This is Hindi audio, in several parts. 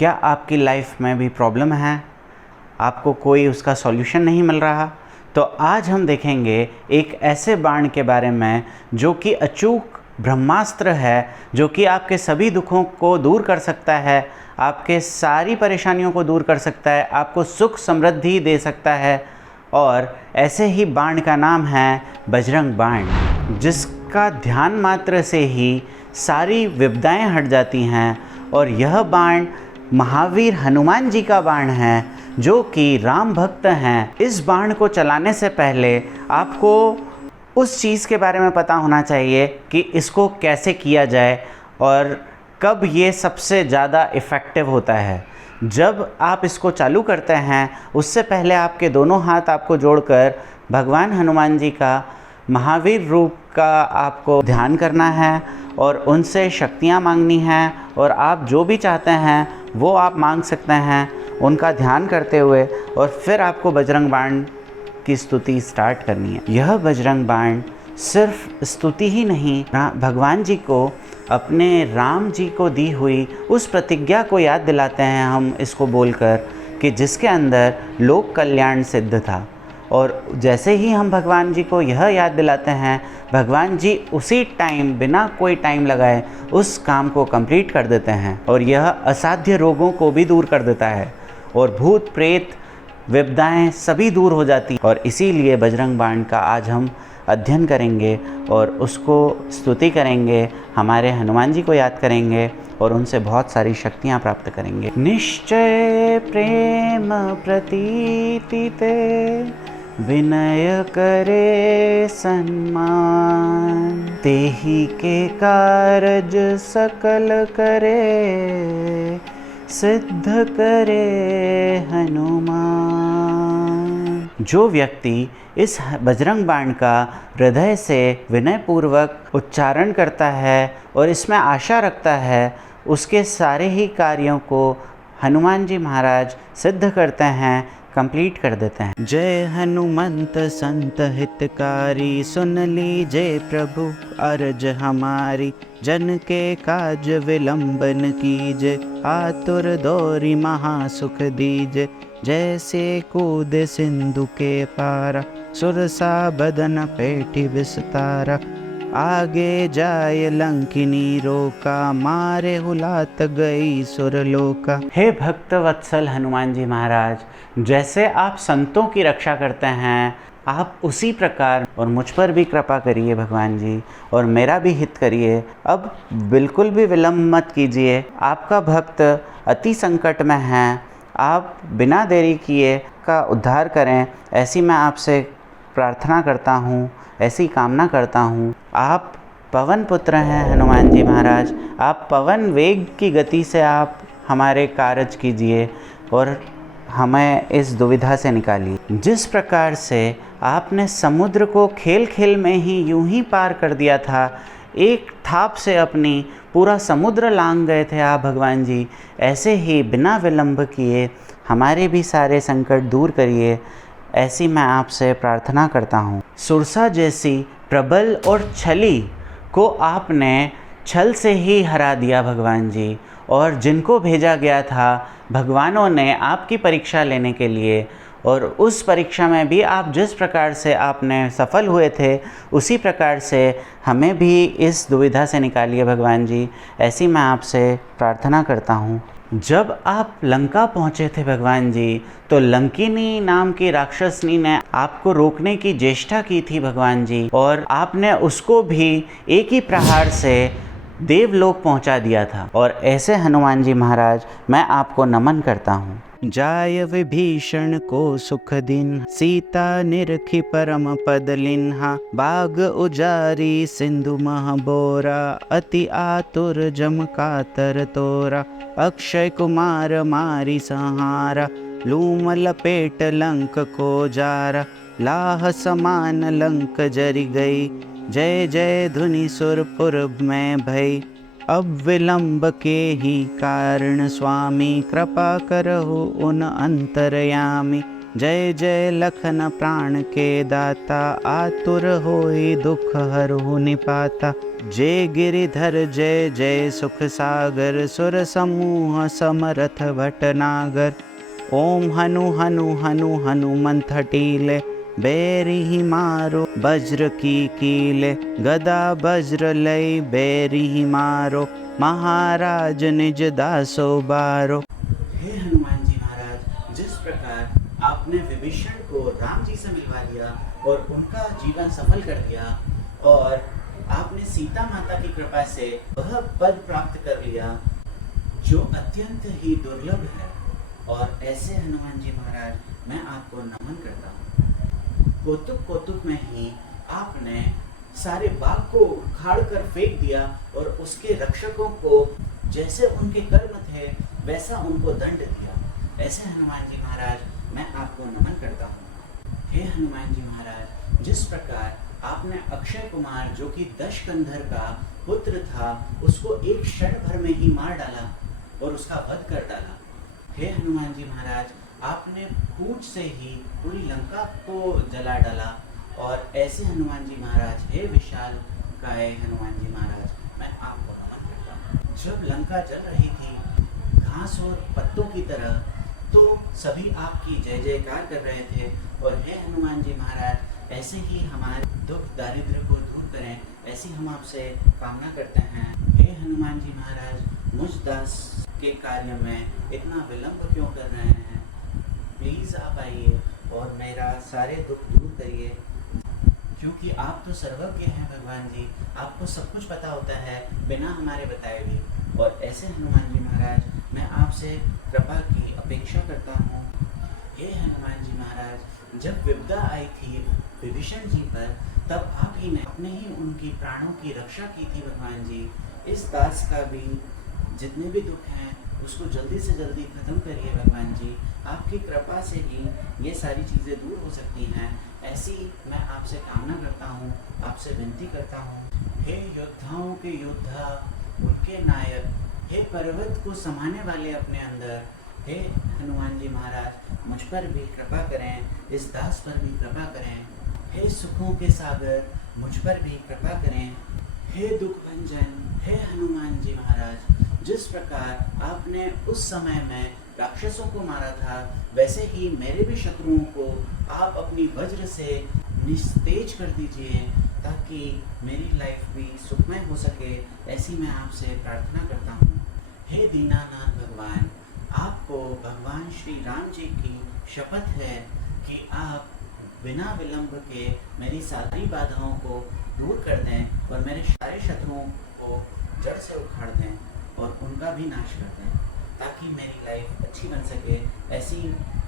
क्या आपकी लाइफ में भी प्रॉब्लम है, आपको कोई उसका सॉल्यूशन नहीं मिल रहा? तो आज हम देखेंगे एक ऐसे बाण के बारे में जो कि अचूक ब्रह्मास्त्र है, जो कि आपके सभी दुखों को दूर कर सकता है, आपके सारी परेशानियों को दूर कर सकता है, आपको सुख समृद्धि दे सकता है। और ऐसे ही बाण का नाम है बजरंग बाण, जिसका ध्यान मात्र से ही सारी विपदाएं हट जाती हैं। और यह बाण महावीर हनुमान जी का बाण है, जो कि राम भक्त हैं। इस बाण को चलाने से पहले आपको उस चीज़ के बारे में पता होना चाहिए कि इसको कैसे किया जाए और कब ये सबसे ज़्यादा इफ़ेक्टिव होता है। जब आप इसको चालू करते हैं, उससे पहले आपके दोनों हाथ आपको जोड़कर भगवान हनुमान जी का महावीर रूप का आपको ध्यान करना है और उनसे शक्तियाँ मांगनी हैं। और आप जो भी चाहते हैं वो आप मांग सकते हैं उनका ध्यान करते हुए, और फिर आपको बजरंग बाण की स्तुति स्टार्ट करनी है। यह बजरंग बाण सिर्फ स्तुति ही नहीं, भगवान जी को अपने राम जी को दी हुई उस प्रतिज्ञा को याद दिलाते हैं हम इसको बोलकर कि जिसके अंदर लोक कल्याण सिद्ध था। और जैसे ही हम भगवान जी को यह याद दिलाते हैं, भगवान जी उसी टाइम बिना कोई टाइम लगाए उस काम को कंप्लीट कर देते हैं। और यह असाध्य रोगों को भी दूर कर देता है और भूत प्रेत विपदाएं सभी दूर हो जाती। और इसीलिए बजरंग बाण का आज हम अध्ययन करेंगे और उसको स्तुति करेंगे, हमारे हनुमान जी को याद करेंगे और उनसे बहुत सारी शक्तियाँ प्राप्त करेंगे। निश्चय प्रेम प्रतीति ते विनय करे सन्मान, तेहि के कारज सकल करे सिद्ध करे हनुमान। जो व्यक्ति इस बजरंग बाण का हृदय से विनयपूर्वक उच्चारण करता है और इसमें आशा रखता है, उसके सारे ही कार्यों को हनुमान जी महाराज सिद्ध करते हैं, कंप्लीट कर देते हैं। जय हनुमंत संत हितकारी, सुन लीजिए प्रभु अर्ज हमारी। जन के काज विलंबन कीजे, आतुर दौरी महासुख दीजे। जैसे कूद सिंधु के पारा, सुरसा बदन पेठी विस्तारा। आगे जाए लंकिनी रोका, मारे हुलात गई सुरलोका। हे भक्त वत्सल हनुमान जी महाराज, जैसे आप संतों की रक्षा करते हैं, आप उसी प्रकार और मुझ पर भी कृपा करिए भगवान जी, और मेरा भी हित करिए। अब बिल्कुल भी विलम्ब मत कीजिए, आपका भक्त अति संकट में है, आप बिना देरी किए का उद्धार करें, ऐसी मैं आपसे प्रार्थना करता हूँ, ऐसी कामना करता हूँ। आप पवन पुत्र हैं हनुमान जी महाराज, आप पवन वेग की गति से आप हमारे कार्य कीजिए और हमें इस दुविधा से निकालिए। जिस प्रकार से आपने समुद्र को खेल खेल में ही यूं ही पार कर दिया था, एक थाप से अपनी पूरा समुद्र लांघ गए थे आप भगवान जी, ऐसे ही बिना विलंब किए हमारे भी सारे संकट दूर करिए, ऐसी मैं आपसे प्रार्थना करता हूँ। सुरसा जैसी प्रबल और छली को आपने छल से ही हरा दिया भगवान जी, और जिनको भेजा गया था भगवानों ने आपकी परीक्षा लेने के लिए, और उस परीक्षा में भी आप जिस प्रकार से आपने सफल हुए थे, उसी प्रकार से हमें भी इस दुविधा से निकालिए भगवान जी, ऐसी मैं आपसे प्रार्थना करता हूँ। जब आप लंका पहुँचे थे भगवान जी, तो लंकिनी नाम की राक्षसनी ने आपको रोकने की चेष्टा की थी भगवान जी, और आपने उसको भी एक ही प्रहार से देवलोक पहुंचा दिया था। और ऐसे हनुमान जी महाराज मैं आपको नमन करता हूँ। जाय विभीषण को सुख दिन, सीता निरखी परम पद लिन्हा। बाग उजारी सिंधु महबोरा, अति आतुर जम कातर तोरा। अक्षय कुमार मारी संहारा, लूम लपेट लंक को जारा। लाह समान लंक जरि गई, जय जय धुनि सुरपुर में भई। अब विलंब के ही कारण स्वामी, कृपा करहु उन अंतरयामी। जय जय लखन प्राण के दाता, आतुर होई दुख हरहु निपाता। जय गिरिधर जय जय सुख सागर, सुर समूह समरथ भटनागर। ओम हनु हनु हनु हनुमंत हटीले, बैरी ही मारो वज्र की कीले। गदा वज्र लय बैरी ही मारो, महाराज निज दासो बारो। हे हनुमान जी महाराज, जिस प्रकार आपने विभीषण को राम जी से मिलवा लिया और उनका जीवन सफल कर दिया, और आपने सीता माता की कृपा से वह पद प्राप्त कर लिया जो अत्यंत ही दुर्लभ है, और ऐसे हनुमान जी महाराज मैं आपको नमन करता हूँ। कौतुक कौतुक में ही आपने सारे बाग को उखाड़ कर फेंक दिया और उसके रक्षकों को जैसे उनके कर्म थे वैसा उनको दंड दिया। ऐसे हनुमान जी महाराज मैं आपको नमन करता हूँ। हे हनुमान जी महाराज, जिस प्रकार आपने अक्षय कुमार जो कि दशकंधर का पुत्र था उसको एक क्षण भर में ही मार डाला और उसका वध कर डाला। हे हनुमान जी महाराज, आपने पूंछ से ही पूरी लंका को जला डाला। और ऐसे हनुमान जी महाराज, हे विशाल काय हनुमान जी महाराज, मैं आपको नमन करता हूँ। जब लंका जल रही थी घास और पत्तों की तरह, तो सभी आपकी जय जयकार कर रहे थे। और हे हनुमान जी महाराज, ऐसे ही हमारे दुख दारिद्र्य को दूर करें, ऐसी हम आपसे कामना करते हैं। हे हनुमान जी महाराज, मुझ दास के कार्य में इतना विलंब क्यों कर रहे हैं? प्लीज़ आप आइए और मेरा सारे दुख दूर करिए, क्योंकि आप तो सर्वज्ञ हैं भगवान जी, आपको सब कुछ पता होता है बिना हमारे बताए भी। और ऐसे हनुमान जी महाराज, मैं आपसे कृपा की अपेक्षा करता हूँ। हे हनुमान जी महाराज, जब विपदा आई थी विभीषण जी पर, तब आप ही ने अपने ही उनकी प्राणों की रक्षा की थी भगवान जी। इस दास का भी जितने भी दुख हैं उसको जल्दी से जल्दी खत्म करिए भगवान जी। आपकी कृपा से ही ये सारी चीज़ें दूर हो सकती हैं, ऐसी मैं आपसे कामना करता हूँ, आपसे विनती करता हूँ। हे योद्धाओं के योद्धा, उनके नायक, हे पर्वत को समाने वाले अपने अंदर, हे हनुमान जी महाराज, मुझ पर भी कृपा करें, इस दास पर भी कृपा करें। हे सुखों के सागर, मुझ पर भी कृपा करें। हे दुख भंजन, हे हनुमान जी महाराज, जिस प्रकार आपने उस समय में राक्षसों को मारा था, वैसे ही मेरे भी शत्रुओं को आप अपनी वज्र से निस्तेज कर दीजिए, ताकि मेरी लाइफ भी सुखमय हो सके, ऐसी मैं आपसे प्रार्थना करता हूँ। हे दीनानाथ भगवान, आपको भगवान श्री राम जी की शपथ है कि आप बिना विलंब के मेरी सारी बाधाओं को दूर कर दें और मेरे सारे शत्रुओं को जड़ से उखाड़ दें और उनका भी नाश कर दें, ताकि मेरी लाइफ अच्छी बन सके। ऐसी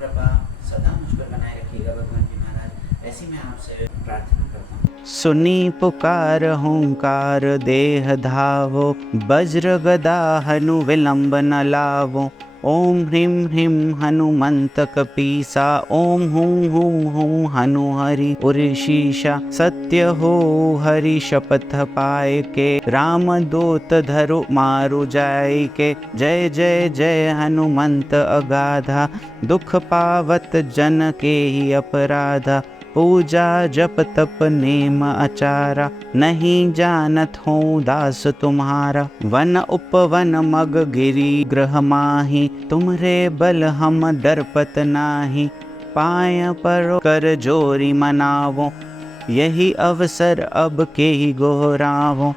कृपा सदा मुझ पर बनाए रखिएगा भगवान जी महाराज, ऐसी मैं आपसे प्रार्थना करता हूँ। सुनी पुकार हुंकार देह धावो, वज्र गदा हनु विलंब न लावो। ओम ह्रीं ह्रीं हनुमंत कपीसा, ओम हुं हुं हुं हनु हरि उर्शीषा। सत्य हो हरि शपथ पाए के, राम दूत धरु मारु जाय के। जय जय जय हनुमंत अगाधा, दुख पावत जन के ही अपराधा। पूजा जप तप नेम आचारा, नहीं जानत हूँ दास तुम्हारा। वन उपवन मग गिरी गृह माही, तुम्हरे बल हम डरपत नाही। पाय पर कर जोरी मनावो, यही अवसर अब के ही गोहरावो।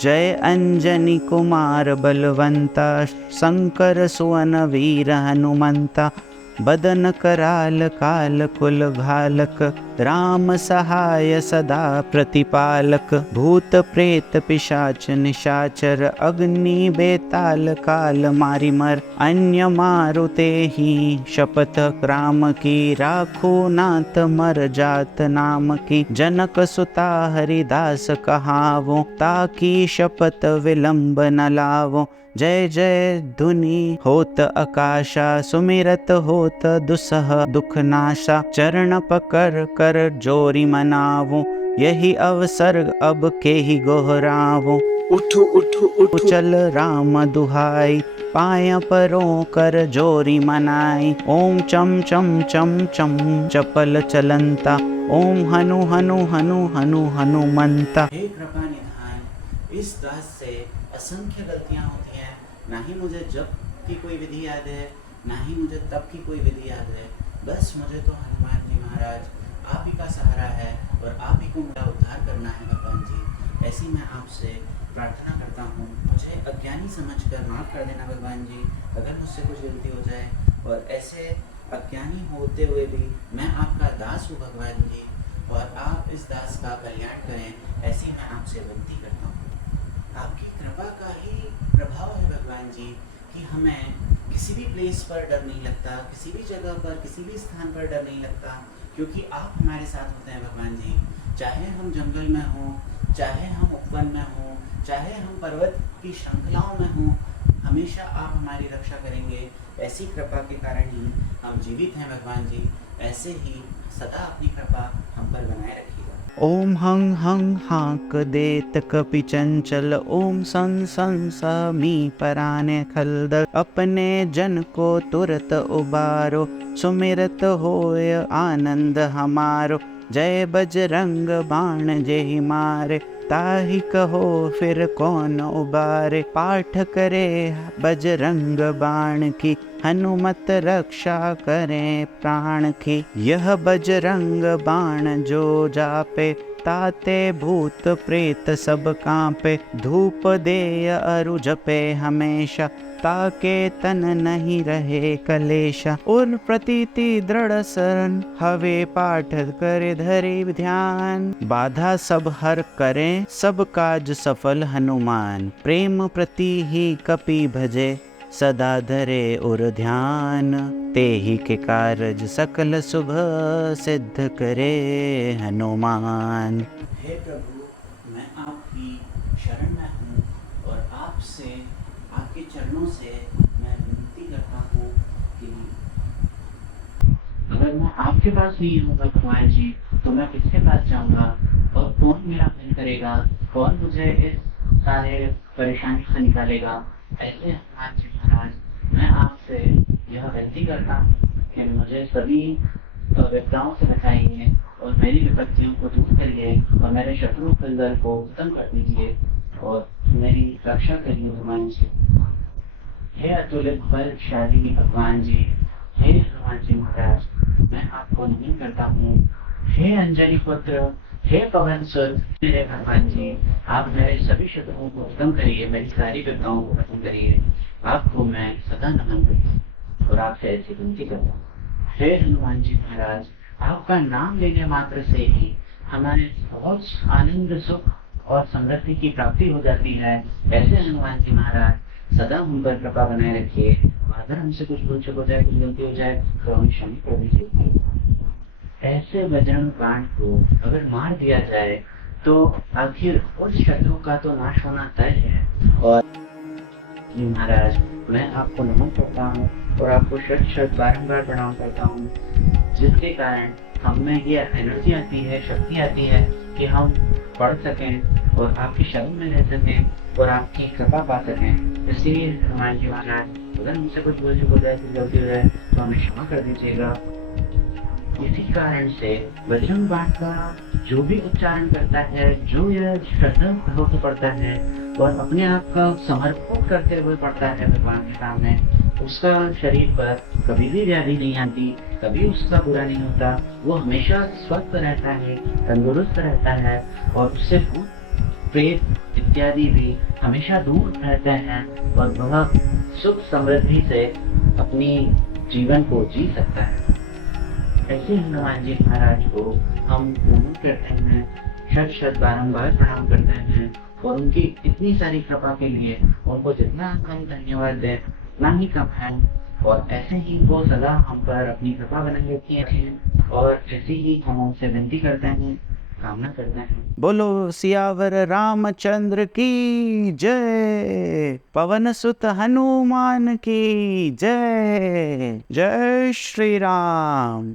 जय अंजनी कुमार बलवंता, शंकर सुवन वीर हनुमंता। बदन कराल काल कुल घालक, राम सहाय सदा प्रतिपालक। भूत प्रेत पिशाच निशाचर, अग्नि बेताल काल मारी मर। अन्य मारुते ही शपथ राम की, राखो नाथ मर जात नाम की। जनक सुता हरिदास कहावो, ताकि शपथ विलंब न लावो। जय जय धुनि होत आकाशा, सुमिरत होत दुसह दुख नाशा। चरण पकड़ कर जोरी मनावो, यही अवसर अब के ही गोहरावो। उठो उठो उठो। चल राम दुहाई, पाया परों कर जोरी मनाई। ओम चम चम चम चम चपल चलंता, ओम हनु हनु हनु हनु हनुमंता। हे कृपा निधान, इस दास से असंख्य गलतियां होती हैं। ना ही मुझे जप की कोई विधि याद है, ना ही मुझे तप की कोई विधि याद है। बस मुझे तो हनुमान जी महाराज आप ही का सहारा है और आप ही को मेरा उद्धार करना है भगवान जी। ऐसी मैं आपसे प्रार्थना करता हूँ। मुझे अज्ञानी समझकर माफ़ कर देना भगवान जी, अगर मुझसे कुछ गलती हो जाए। और ऐसे अज्ञानी होते हुए भी मैं आपका दास हूँ भगवान जी, और आप इस दास का कल्याण करें, ऐसी मैं आपसे विनती करता हूँ। आपकी कृपा का ही प्रभाव है भगवान जी कि हमें किसी भी प्लेस पर डर नहीं लगता, किसी भी जगह पर, किसी भी स्थान पर डर नहीं लगता, क्योंकि आप हमारे साथ होते हैं भगवान जी। चाहे हम जंगल में हों, चाहे हम उपवन में हों, चाहे हम पर्वत की श्रृंखलाओं में हों, हमेशा आप हमारी रक्षा करेंगे। ऐसी कृपा के कारण ही हम जीवित हैं भगवान जी। ऐसे ही सदा अपनी कृपा हम पर बनाए रखिएगा। ओम हंग हंग हाक देत कपि चंचल, ओम सन सन समी पराने खलदल। अपने जन को तुरत उबारो, सुमिरत होय आनंद हमारो। जय बजरंग बाण जेहि मारे, ताहि कहो फिर कौन उबारे। पाठ करे बजरंग बाण की, हनुमत रक्षा करें प्राण की। यह बजरंग बाण जो जापे, ताते भूत प्रेत सब कांपे। धूप दे अरु जपे हमेशा, ताके तन नहीं रहे कलेशा। उर प्रतीति दृढ़ शरण, हवे पाठ करे धरे ध्यान। बाधा सब हर करें, सब काज सफल हनुमान। प्रेम प्रति ही कपि भजे, सदा धरे उर ध्यान। तेहि के कारज सकल शुभ, सिद्ध करे हनुमान। हे प्रभु, मैं आपकी शरण में हूँ और आपसे, आपके चरणों से मैं विनती करता हूँ कि अगर मैं आपके पास नहीं हूँ भगवान जी, तो मैं किसके पास जाऊँगा और कौन मेरा भय करेगा, कौन मुझे इस सारे परेशानी से निकालेगा। ऐसे हनुमान जी महाराज, मैं आपसे यह विनती करता हूँ कि मुझे सभी विपदाओं से बचाइए और मेरी विपत्तियों को दूर करिए और मेरे शत्रु दल को खत्म कर दीजिए और मेरी रक्षा करिए भगवान जी। हे अतुलित बलशाली भगवान जी, हे हनुमान जी महाराज, मैं आपको नमन करता हूँ। हे अंजनी पुत्र, हे पवन सुत, मेरे भगवान जी, आप मेरे सभी शत्रुओं को खत्म करिए, मेरी सारी विपदाओं को खत्म करिए। आपको मैं सदा नमन करता हूँ और आपसे ऐसी विनती करता हूँ। हे हनुमान जी महाराज, आपका नाम लेने मात्र से ही हमारे बहुत आनंद, सुख और समृद्धि की प्राप्ति हो जाती है। ऐसे हनुमान जी महाराज सदा हम पर कृपा बनाए रखिए और अगर हमसे कुछ भूल चूक हो जाए, कुछ गलती हो जाए तो हमें क्षमा कर दीजिए। ऐसे बजरंग बाण को अगर मार दिया जाए तो आखिर उस शत्रु का तो नाश होना तय है। और महाराज, मैं आपको नमन करता हूँ और आपको शत बारंबार प्रणाम करता हूँ, जिसके कारण हम में ये एनर्जी आती है, शक्ति आती है कि हम पढ़ सकें और आपकी शरण में रह सकें और आपकी कृपा पा सकें। इसलिए हनुमान जी महाराज, अगर हमसे कुछ भूल चूक हो जाए, कुछ गलती हो जाए तो हमें क्षमा कर दीजिएगा। इसी कारण से बजरंग बाण का जो भी उच्चारण करता है, जो यह श्रद्धा होकर पढ़ता है और अपने आप का समर्पण करते हुए पढ़ता है भगवान के सामने, उसका शरीर पर कभी भी व्याधि नहीं आती, कभी उसका बुरा नहीं होता। वो हमेशा स्वस्थ रहता है, तंदुरुस्त रहता है और उससे भूत प्रेत इत्यादि भी हमेशा दूर रहते हैं और वह सुख समृद्धि से अपनी जीवन को जी सकता है। ऐसे हनुमान जी महाराज को हम नमन करते हैं, शत बारंबार प्रणाम करते हैं और उनकी इतनी सारी कृपा के लिए उनको जितना हम धन्यवाद दें उतना ही कम है। और ऐसे ही वो सदा हम पर अपनी कृपा बनाए रखी है और ऐसे ही हम उनसे विनती करते हैं, कामना करते हैं। बोलो सियावर रामचंद्र की जय, पवन सुत हनुमान की जय। जय श्री राम।